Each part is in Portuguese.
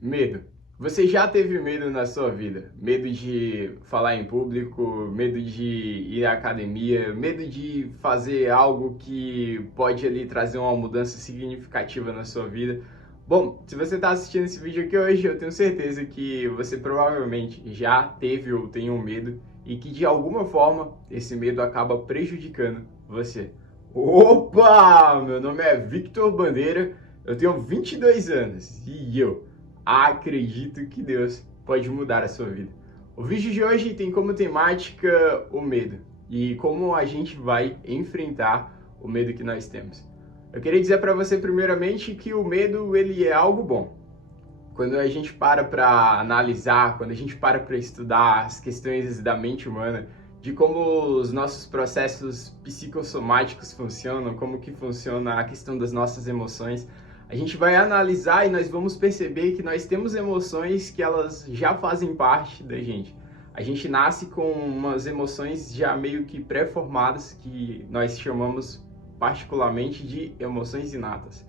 Medo. Você já teve medo na sua vida? Medo de falar em público, medo de ir à academia, medo de fazer algo que pode ali trazer uma mudança significativa na sua vida? Bom, se você está assistindo esse vídeo aqui hoje, eu tenho certeza que você provavelmente já teve ou tem um medo e que de alguma forma esse medo acaba prejudicando você. Opa! Meu nome é Victor Bandeira, eu tenho 22 anos e eu acredito que Deus pode mudar a sua vida. O vídeo de hoje tem como temática o medo e como a gente vai enfrentar o medo que nós temos. Eu queria dizer para você primeiramente que o medo ele é algo bom. Quando a gente para analisar, quando a gente para estudar as questões da mente humana, de como os nossos processos psicossomáticos funcionam, como que funciona a questão das nossas emoções, a gente vai analisar e nós vamos perceber que nós temos emoções que elas já fazem parte da gente. A gente nasce com umas emoções já meio que pré-formadas, que nós chamamos particularmente de emoções inatas.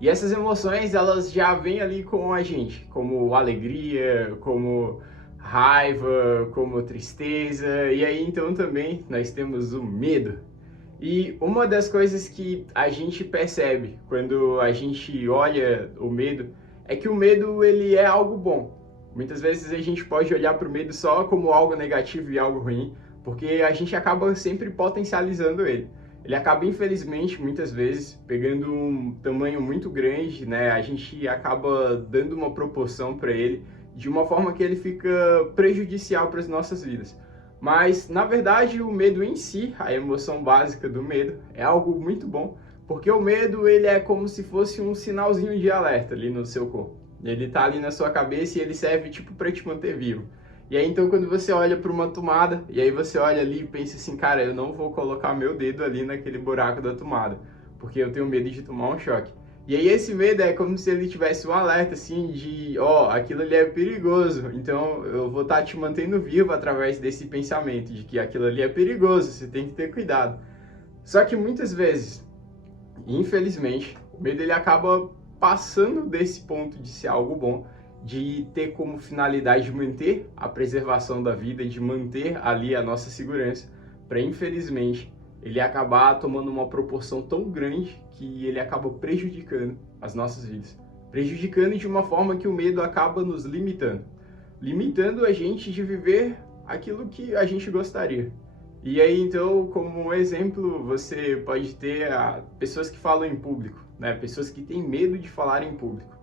E essas emoções, elas já vêm ali com a gente, como alegria, como raiva, como tristeza, e aí então também nós temos o medo. E uma das coisas que a gente percebe quando a gente olha o medo é que o medo ele é algo bom. Muitas vezes a gente pode olhar para o medo só como algo negativo e algo ruim, porque a gente acaba sempre potencializando ele. Ele acaba, infelizmente, muitas vezes pegando um tamanho muito grande, né? A gente acaba dando uma proporção para ele de uma forma que ele fica prejudicial para as nossas vidas. Mas, na verdade, o medo em si, a emoção básica do medo, é algo muito bom, porque o medo ele é como se fosse um sinalzinho de alerta ali no seu corpo. Ele tá ali na sua cabeça e ele serve tipo para te manter vivo. E aí então quando você olha para uma tomada, e aí você olha ali e pensa assim, cara, eu não vou colocar meu dedo ali naquele buraco da tomada, porque eu tenho medo de tomar um choque. E aí esse medo é como se ele tivesse um alerta assim de, ó, aquilo ali é perigoso, então eu vou estar te mantendo vivo através desse pensamento de que aquilo ali é perigoso, você tem que ter cuidado. Só que muitas vezes, infelizmente, o medo ele acaba passando desse ponto de ser algo bom, de ter como finalidade manter a preservação da vida, de manter ali a nossa segurança, para infelizmente ele acabar tomando uma proporção tão grande que ele acaba prejudicando as nossas vidas, prejudicando de uma forma que o medo acaba nos limitando, limitando a gente de viver aquilo que a gente gostaria. E aí, então, como um exemplo, você pode ter pessoas que falam em público, né? Pessoas que têm medo de falar em público.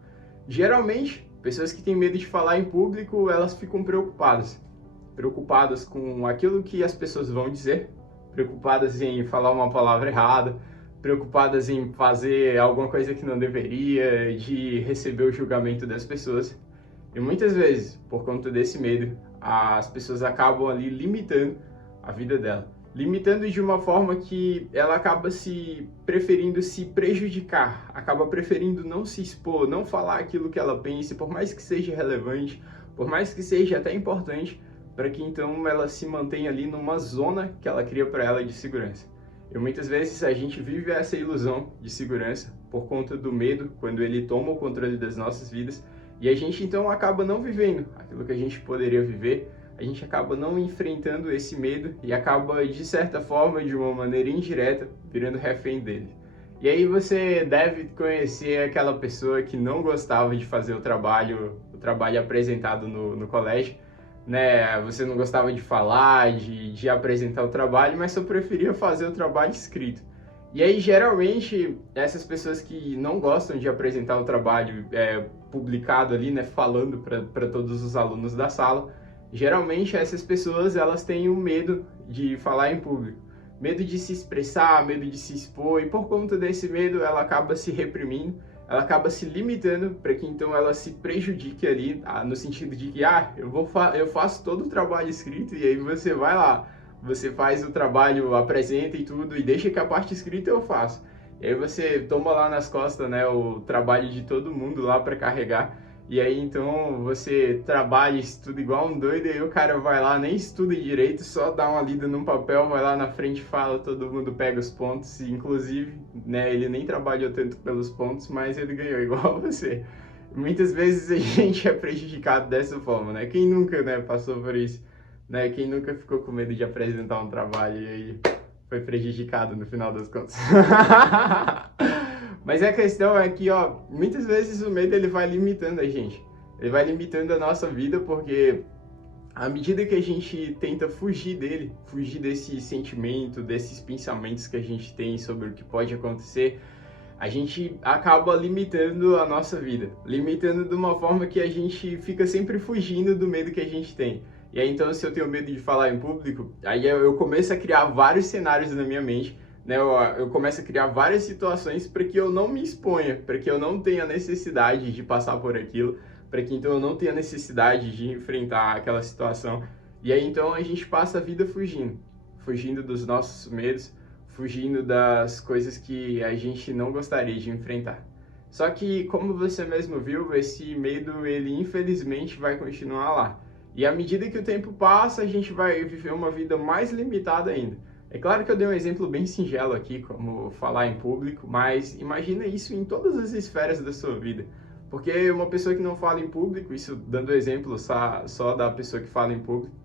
Geralmente, pessoas que têm medo de falar em público, elas ficam preocupadas. Preocupadas com aquilo que as pessoas vão dizer, preocupadas em falar uma palavra errada, preocupadas em fazer alguma coisa que não deveria, de receber o julgamento das pessoas. E muitas vezes, por conta desse medo, as pessoas acabam ali limitando a vida dela. Limitando de uma forma que ela acaba se preferindo se prejudicar, acaba preferindo não se expor, não falar aquilo que ela pensa, por mais que seja relevante, por mais que seja até importante, para que então ela se mantenha ali numa zona que ela cria para ela de segurança. E muitas vezes a gente vive essa ilusão de segurança por conta do medo, quando ele toma o controle das nossas vidas, e a gente então acaba não vivendo aquilo que a gente poderia viver, a gente acaba não enfrentando esse medo e acaba, de certa forma, de uma maneira indireta, virando refém dele. E aí você deve conhecer aquela pessoa que não gostava de fazer o trabalho apresentado no colégio, né? Você não gostava de falar, de apresentar o trabalho, mas só preferia fazer o trabalho escrito. E aí, geralmente, essas pessoas que não gostam de apresentar o trabalho publicado ali, né, falando para todos os alunos da sala, geralmente essas pessoas elas têm o medo de falar em público, medo de se expressar, medo de se expor, e por conta desse medo ela acaba se reprimindo, ela acaba se limitando para que então ela se prejudique ali, no sentido de que eu faço todo o trabalho escrito e aí você vai lá, você faz o trabalho, apresenta e tudo, e deixa que a parte escrita eu faço. E aí você toma lá nas costas, né, o trabalho de todo mundo lá para carregar. E aí então você trabalha, estuda igual um doido, e aí o cara vai lá, nem estuda direito, só dá uma lida num papel, vai lá na frente, fala, todo mundo pega os pontos, e inclusive, né, ele nem trabalhou tanto pelos pontos, mas ele ganhou igual você. Muitas vezes a gente é prejudicado dessa forma, né? Quem nunca, né, passou por isso, né? Quem nunca ficou com medo de apresentar um trabalho e aí foi prejudicado no final das contas. Mas a questão é que, ó, muitas vezes o medo ele vai limitando a gente. Ele vai limitando a nossa vida porque à medida que a gente tenta fugir dele, fugir desse sentimento, desses pensamentos que a gente tem sobre o que pode acontecer, a gente acaba limitando a nossa vida, limitando de uma forma que a gente fica sempre fugindo do medo que a gente tem. E aí então, se eu tenho medo de falar em público, aí eu começo a criar vários cenários na minha mente, né? Eu começo a criar várias situações para que eu não me exponha, para que eu não tenha necessidade de passar por aquilo, para que então eu não tenha necessidade de enfrentar aquela situação. E aí então a gente passa a vida fugindo, fugindo dos nossos medos, fugindo das coisas que a gente não gostaria de enfrentar. Só que, como você mesmo viu, esse medo, ele infelizmente vai continuar lá. E à medida que o tempo passa, a gente vai viver uma vida mais limitada ainda. É claro que eu dei um exemplo bem singelo aqui, como falar em público, mas imagina isso em todas as esferas da sua vida. Porque uma pessoa que não fala em público, isso dando exemplo só da pessoa que fala em público,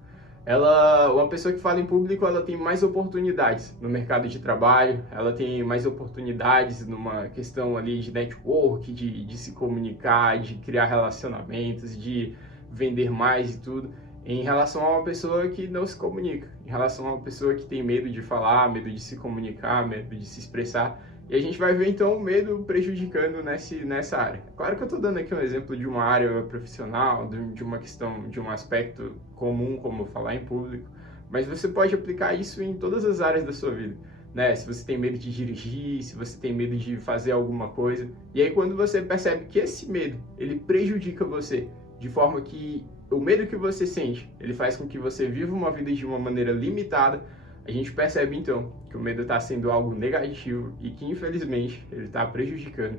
uma pessoa que fala em público, ela tem mais oportunidades no mercado de trabalho, ela tem mais oportunidades numa questão ali de network, de se comunicar, de criar relacionamentos, de vender mais e tudo, em relação a uma pessoa que não se comunica, em relação a uma pessoa que tem medo de falar, medo de se comunicar, medo de se expressar. E a gente vai ver então o medo prejudicando nessa área. Claro que eu estou dando aqui um exemplo de uma área profissional, de uma questão, de um aspecto comum, como falar em público, mas você pode aplicar isso em todas as áreas da sua vida, né? Se você tem medo de dirigir, se você tem medo de fazer alguma coisa, e aí quando você percebe que esse medo, ele prejudica você, de forma que o medo que você sente, ele faz com que você viva uma vida de uma maneira limitada, a gente percebe então que o medo está sendo algo negativo e que infelizmente ele está prejudicando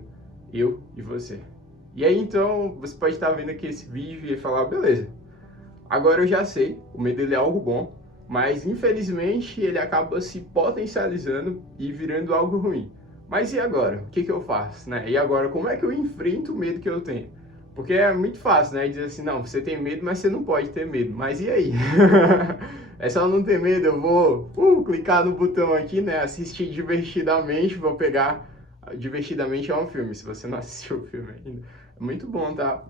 eu e você. E aí então você pode estar vendo aqui esse vídeo e falar, beleza, agora eu já sei, o medo ele é algo bom, mas infelizmente ele acaba se potencializando e virando algo ruim. Mas e agora? O que eu faço, né? E agora, como é que eu enfrento o medo que eu tenho? Porque é muito fácil, né? Dizer assim, não, você tem medo, mas você não pode ter medo. Mas e aí? É só não ter medo, eu vou clicar no botão aqui, né? Assistir divertidamente, vou pegar... Divertidamente é um filme, se você não assistiu o filme ainda. É muito bom, tá?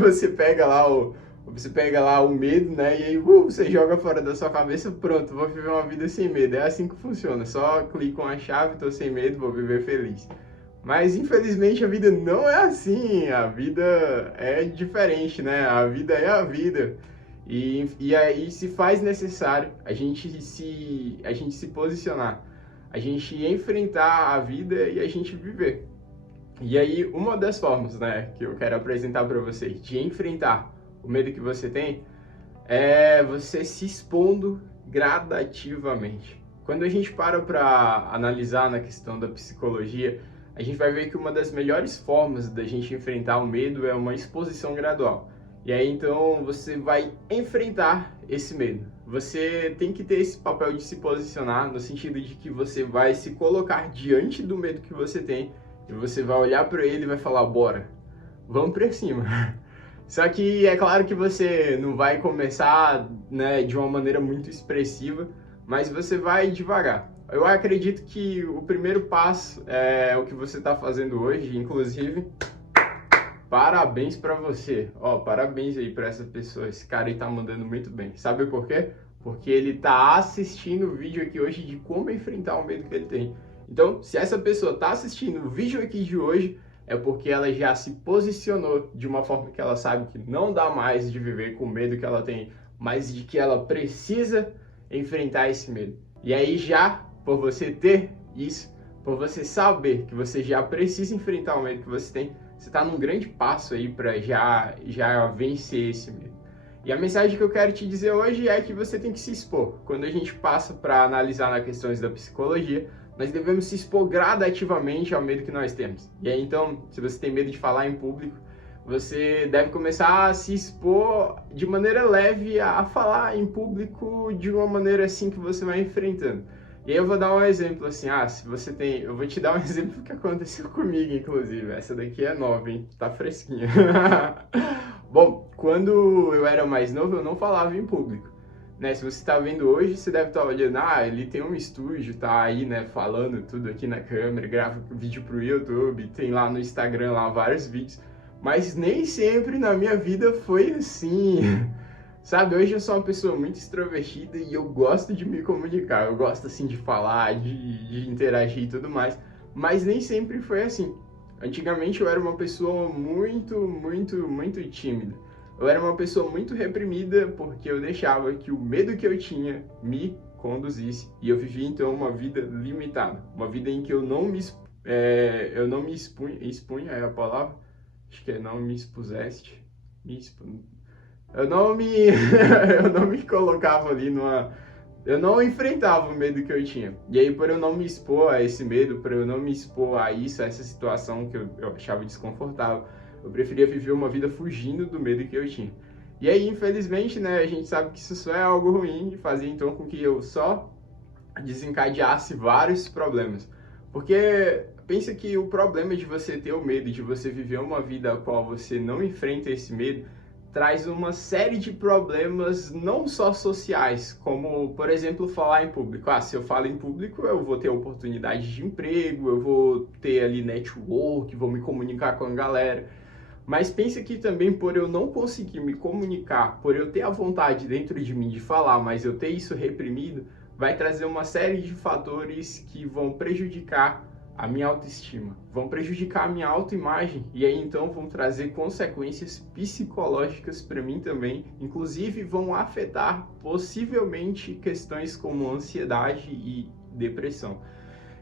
Você pega lá o medo, né? E aí você joga fora da sua cabeça, pronto, vou viver uma vida sem medo. É assim que funciona. Só clico uma chave, tô sem medo, vou viver feliz. Mas infelizmente a vida não é assim, a vida é diferente, né? A vida é a vida. E aí se faz necessário a gente se posicionar, a gente enfrentar a vida e a gente viver. E aí uma das formas, né, que eu quero apresentar para vocês de enfrentar o medo que você tem é você se expondo gradativamente. Quando a gente para analisar na questão da psicologia, a gente vai ver que uma das melhores formas da gente enfrentar o medo é uma exposição gradual. E aí então você vai enfrentar esse medo. Você tem que ter esse papel de se posicionar no sentido de que você vai se colocar diante do medo que você tem e você vai olhar para ele e vai falar, bora, vamos para cima. Só que é claro que você não vai começar, né, de uma maneira muito expressiva, mas você vai devagar. Eu acredito que o primeiro passo é o que você está fazendo hoje, inclusive, parabéns para você. Ó, parabéns aí para essa pessoa, esse cara aí tá mandando muito bem. Sabe por quê? Porque ele tá assistindo o vídeo aqui hoje de como enfrentar o medo que ele tem. Então, se essa pessoa tá assistindo o vídeo aqui de hoje, é porque ela já se posicionou de uma forma que ela sabe que não dá mais de viver com o medo que ela tem, mas de que ela precisa enfrentar esse medo. E aí já, por você ter isso, por você saber que você já precisa enfrentar o medo que você tem, você está num grande passo aí para já vencer esse medo. E a mensagem que eu quero te dizer hoje é que você tem que se expor. Quando a gente passa para analisar nas questões da psicologia, nós devemos se expor gradativamente ao medo que nós temos. E aí, então, se você tem medo de falar em público, você deve começar a se expor de maneira leve a falar em público de uma maneira assim que você vai enfrentando. E aí eu vou dar um exemplo assim, se você tem... Eu vou te dar um exemplo que aconteceu comigo, inclusive. Essa daqui é nova, hein? Tá fresquinha. Bom, quando eu era mais novo, eu não falava em público. Né? Se você está vendo hoje, você deve estar olhando, ele tem um estúdio, tá aí, né, falando tudo aqui na câmera, grava vídeo pro YouTube, tem lá no Instagram lá vários vídeos. Mas nem sempre na minha vida foi assim. Sabe, hoje eu sou uma pessoa muito extrovertida e eu gosto de me comunicar, eu gosto assim de falar, de interagir e tudo mais, mas nem sempre foi assim. Antigamente eu era uma pessoa muito tímida. Eu era uma pessoa muito reprimida porque eu deixava que o medo que eu tinha me conduzisse. E eu vivia então uma vida limitada, uma vida em que eu não me, eu não me expunha é a palavra? Acho que é não me expuseste, eu não me, eu não me colocava ali numa... Eu não enfrentava o medo que eu tinha. E aí, por eu não me expor a esse medo, por eu não me expor a isso, a essa situação que eu achava desconfortável, eu preferia viver uma vida fugindo do medo que eu tinha. E aí, infelizmente, né, a gente sabe que isso só é algo ruim e fazia então com que eu só desencadeasse vários problemas. Porque pensa que o problema de você ter o medo, de você viver uma vida a qual você não enfrenta esse medo, traz uma série de problemas não só sociais, como, por exemplo, falar em público. Se eu falo em público, eu vou ter oportunidade de emprego, eu vou ter ali network, vou me comunicar com a galera. Mas pensa que também por eu não conseguir me comunicar, por eu ter a vontade dentro de mim de falar, mas eu ter isso reprimido, vai trazer uma série de fatores que vão prejudicar a minha autoestima, vão prejudicar a minha autoimagem e aí então vão trazer consequências psicológicas para mim também, inclusive vão afetar possivelmente questões como ansiedade e depressão.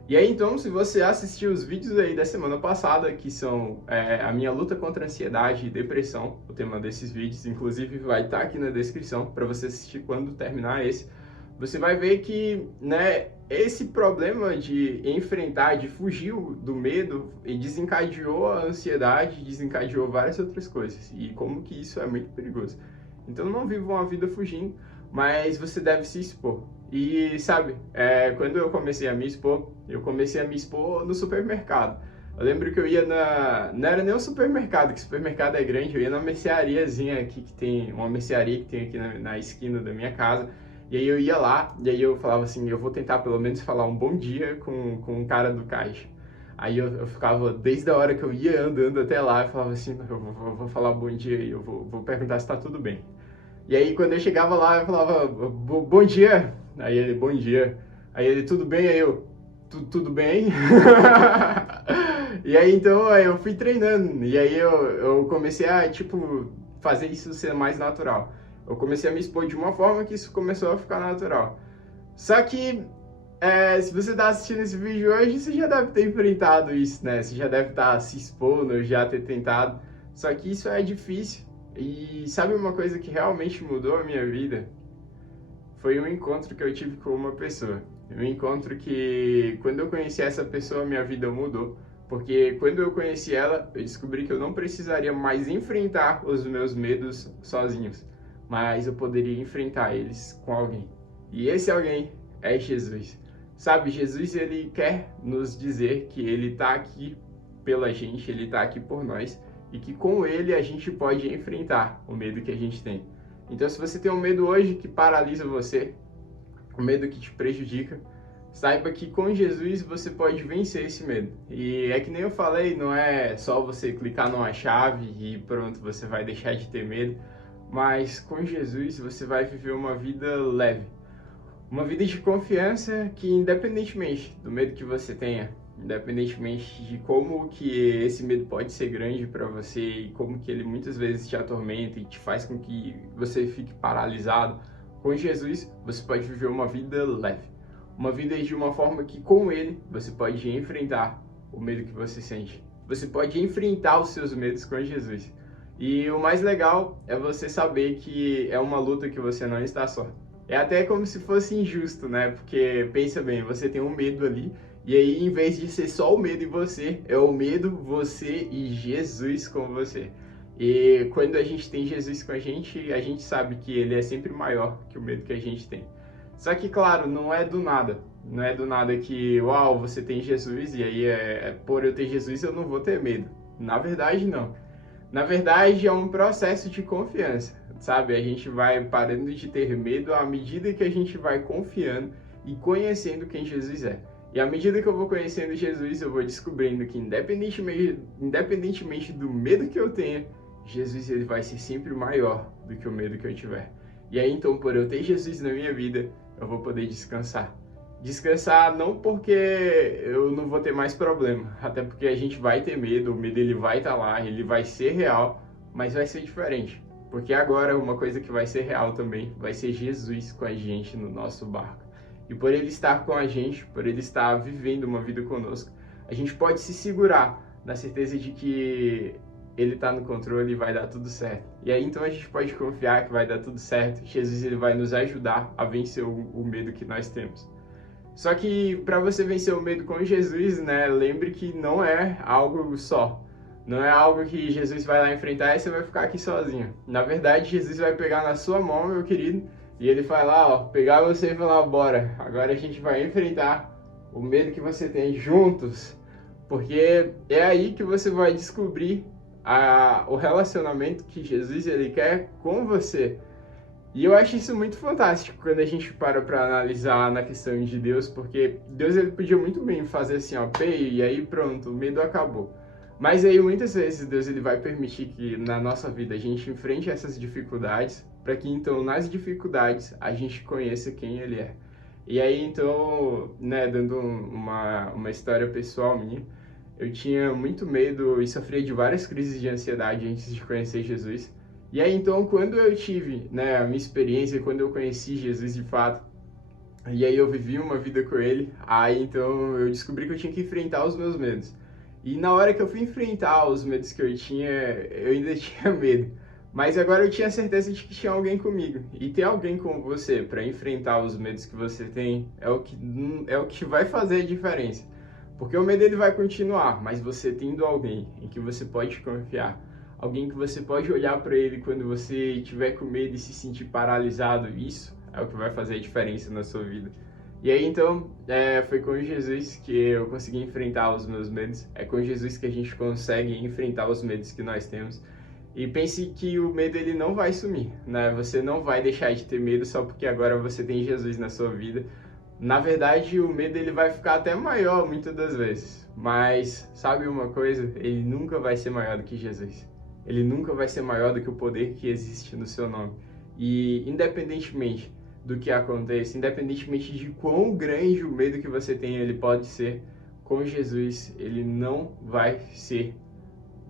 E aí então, se você assistiu os vídeos aí da semana passada, que são a minha luta contra ansiedade e depressão, o tema desses vídeos, inclusive vai estar aqui na descrição para você assistir quando terminar esse, você vai ver que, né, esse problema de enfrentar, de fugir do medo, desencadeou a ansiedade, desencadeou várias outras coisas, e como que isso é muito perigoso. Então não viva uma vida fugindo, mas você deve se expor. E sabe, quando eu comecei a me expor, eu comecei a me expor no supermercado. Eu lembro que eu ia não era nem um supermercado, que supermercado é grande, eu ia na merceariazinha aqui, que tem uma mercearia que tem aqui na esquina da minha casa. E aí eu ia lá, e aí eu falava assim, eu vou tentar pelo menos falar um bom dia com o cara do caixa. Aí eu ficava, desde a hora que eu ia andando até lá, eu falava assim, eu vou falar bom dia e eu vou perguntar se tá tudo bem. E aí quando eu chegava lá, eu falava, bom dia. Aí ele, bom dia. Aí ele, tudo bem? Aí eu, tudo bem? E aí então eu fui treinando, e aí eu comecei a, tipo, fazer isso ser mais natural. Eu comecei a me expor de uma forma que isso começou a ficar natural. Só que, se você está assistindo esse vídeo hoje, você já deve ter enfrentado isso, né? Você já deve estar se expondo, já ter tentado. Só que isso é difícil. E sabe uma coisa que realmente mudou a minha vida? Foi um encontro que eu tive com uma pessoa. Um encontro que, quando eu conheci essa pessoa, minha vida mudou. Porque quando eu conheci ela, eu descobri que eu não precisaria mais enfrentar os meus medos sozinhos, mas eu poderia enfrentar eles com alguém. E esse alguém é Jesus. Sabe, Jesus, ele quer nos dizer que ele está aqui pela gente, ele está aqui por nós, e que com ele a gente pode enfrentar o medo que a gente tem. Então, se você tem um medo hoje que paralisa você, um medo que te prejudica, saiba que com Jesus você pode vencer esse medo. E é que nem eu falei, não é só você clicar numa chave e pronto, você vai deixar de ter medo. Mas com Jesus você vai viver uma vida leve. Uma vida de confiança que, independentemente do medo que você tenha, independentemente de como que esse medo pode ser grande para você e como que ele muitas vezes te atormenta e te faz com que você fique paralisado, com Jesus você pode viver uma vida leve. Uma vida de uma forma que com ele você pode enfrentar o medo que você sente. Você pode enfrentar os seus medos com Jesus. E o mais legal é você saber que é uma luta que você não está só. É até como se fosse injusto, né? Porque pensa bem, você tem um medo ali, e aí em vez de ser só o medo em você, é o medo, você e Jesus com você. E quando a gente tem Jesus com a gente sabe que ele é sempre maior que o medo que a gente tem. Só que, claro, não é do nada. Não é do nada que, uau, você tem Jesus e aí por eu ter Jesus eu não vou ter medo. Na verdade, não. Na verdade, é um processo de confiança, sabe? A gente vai parando de ter medo à medida que a gente vai confiando e conhecendo quem Jesus é. E à medida que eu vou conhecendo Jesus, eu vou descobrindo que independentemente do medo que eu tenha, Jesus ele vai ser sempre maior do que o medo que eu tiver. E aí então, por eu ter Jesus na minha vida, eu vou poder descansar. Descansar não porque eu não vou ter mais problema, até porque a gente vai ter medo, o medo ele vai estar lá, ele vai ser real, mas vai ser diferente. Porque agora uma coisa que vai ser real também vai ser Jesus com a gente no nosso barco. E por ele estar com a gente, por ele estar vivendo uma vida conosco, a gente pode se segurar na certeza de que ele está no controle e vai dar tudo certo. E aí então a gente pode confiar que vai dar tudo certo. Jesus ele vai nos ajudar a vencer o medo que nós temos. Só que para você vencer o medo com Jesus, né, lembre que não é algo só. Não é algo que Jesus vai lá enfrentar e você vai ficar aqui sozinho. Na verdade, Jesus vai pegar na sua mão, meu querido, e ele vai lá, ó, pegar você e falar, bora, agora a gente vai enfrentar o medo que você tem juntos. Porque é aí que você vai descobrir o relacionamento que Jesus ele quer com você. E eu acho isso muito fantástico quando a gente para analisar na questão de Deus, porque Deus ele podia muito bem fazer assim, ó, e aí pronto, o medo acabou. Mas aí muitas vezes Deus ele vai permitir que na nossa vida a gente enfrente essas dificuldades, para que então nas dificuldades a gente conheça quem Ele é. E aí então, né, dando uma história pessoal minha, eu tinha muito medo e sofria de várias crises de ansiedade antes de conhecer Jesus. E aí, então, quando eu tive, né, a minha experiência, quando eu conheci Jesus de fato, e aí eu vivi uma vida com ele, aí então eu descobri que eu tinha que enfrentar os meus medos. E na hora que eu fui enfrentar os medos que eu tinha, eu ainda tinha medo. Mas agora eu tinha certeza de que tinha alguém comigo. E ter alguém com você para enfrentar os medos que você tem é o que vai fazer a diferença. Porque o medo ele vai continuar, mas você tendo alguém em que você pode confiar, alguém que você pode olhar para ele quando você tiver com medo e se sentir paralisado, isso é o que vai fazer a diferença na sua vida. E aí então, foi com Jesus que eu consegui enfrentar os meus medos, é com Jesus que a gente consegue enfrentar os medos que nós temos. E pense que o medo ele não vai sumir, né? Você não vai deixar de ter medo só porque agora você tem Jesus na sua vida. Na verdade, o medo ele vai ficar até maior muitas das vezes. Mas sabe uma coisa? Ele nunca vai ser maior do que Jesus. Ele nunca vai ser maior do que o poder que existe no seu nome. E independentemente do que aconteça, independentemente de quão grande o medo que você tem ele pode ser, com Jesus ele não vai ser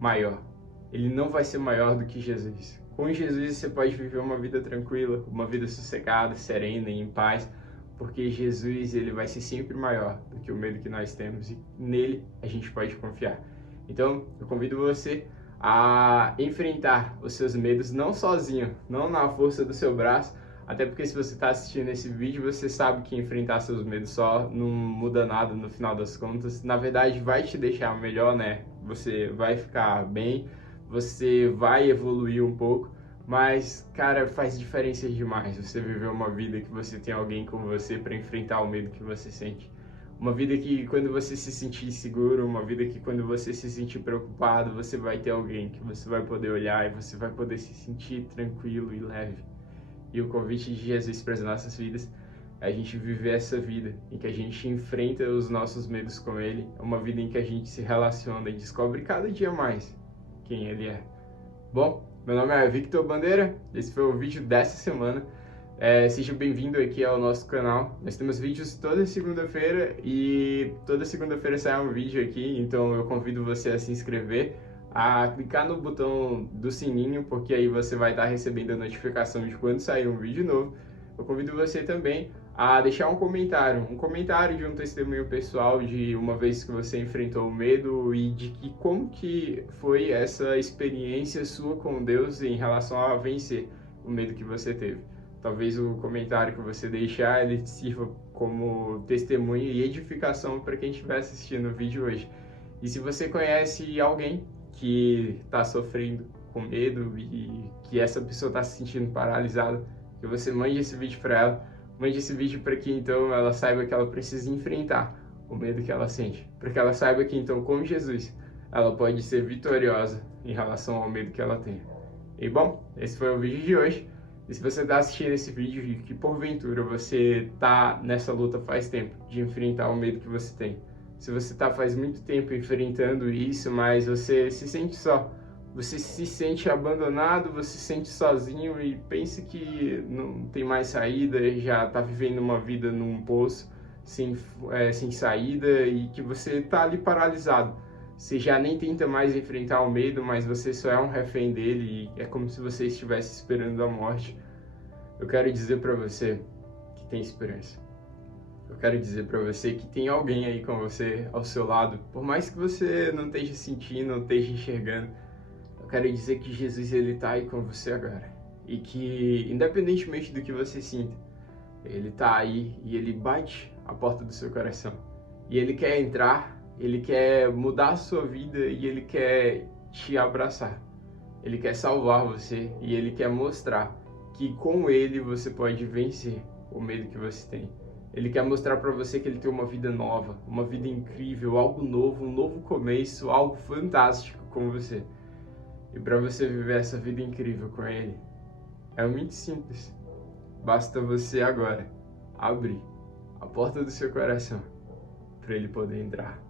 maior. Ele não vai ser maior do que Jesus. Com Jesus você pode viver uma vida tranquila, uma vida sossegada, serena e em paz, porque Jesus ele vai ser sempre maior do que o medo que nós temos e nele a gente pode confiar. Então, eu convido você a enfrentar os seus medos não sozinho, não na força do seu braço, até porque se você está assistindo esse vídeo, você sabe que enfrentar seus medos só não muda nada no final das contas. Na verdade, vai te deixar melhor, né? Você vai ficar bem, você vai evoluir um pouco, mas, cara, faz diferença demais você viver uma vida que você tem alguém com você para enfrentar o medo que você sente. Uma vida que quando você se sentir inseguro, uma vida que quando você se sentir preocupado, você vai ter alguém que você vai poder olhar e você vai poder se sentir tranquilo e leve. E o convite de Jesus para as nossas vidas é a gente viver essa vida em que a gente enfrenta os nossos medos com Ele, é uma vida em que a gente se relaciona e descobre cada dia mais quem Ele é. Bom, meu nome é Victor Bandeira, esse foi o vídeo dessa semana. Seja bem-vindo aqui ao nosso canal. Nós temos vídeos toda segunda-feira e toda segunda-feira sai um vídeo aqui, então eu convido você a se inscrever, a clicar no botão do sininho, porque aí você vai estar recebendo a notificação de quando sair um vídeo novo. Eu convido você também a deixar um comentário de um testemunho pessoal de uma vez que você enfrentou o medo e de que como que foi essa experiência sua com Deus em relação a vencer o medo que você teve. Talvez o comentário que você deixar ele sirva como testemunho e edificação para quem estiver assistindo o vídeo hoje. E se você conhece alguém que está sofrendo com medo e que essa pessoa está se sentindo paralisada, que você mande esse vídeo para ela, Mande esse vídeo para que então ela saiba que ela precisa enfrentar o medo que ela sente, para que ela saiba que então com Jesus ela pode ser vitoriosa em relação ao medo que ela tem. E bom, esse foi o vídeo de hoje. E se você está assistindo esse vídeo e que porventura você está nessa luta faz tempo de enfrentar o medo que você tem, se você está faz muito tempo enfrentando isso, mas você se sente só, você se sente abandonado, você se sente sozinho e pensa que não tem mais saída, já está vivendo uma vida num poço sem saída e que você está ali paralisado. Você já nem tenta mais enfrentar o medo, mas você só é um refém dele e é como se você estivesse esperando a morte. Eu quero dizer para você que tem esperança. Eu quero dizer para você que tem alguém aí com você, ao seu lado, por mais que você não esteja sentindo, não esteja enxergando. Eu quero dizer que Jesus ele está aí com você agora e que, independentemente do que você sinta, ele está aí e ele bate a porta do seu coração e ele quer entrar. Ele quer mudar a sua vida e ele quer te abraçar. Ele quer salvar você e ele quer mostrar que com ele você pode vencer o medo que você tem. Ele quer mostrar para você que ele tem uma vida nova, uma vida incrível, algo novo, um novo começo, algo fantástico com você. E para você viver essa vida incrível com ele, é muito simples. Basta você agora abrir a porta do seu coração para ele poder entrar.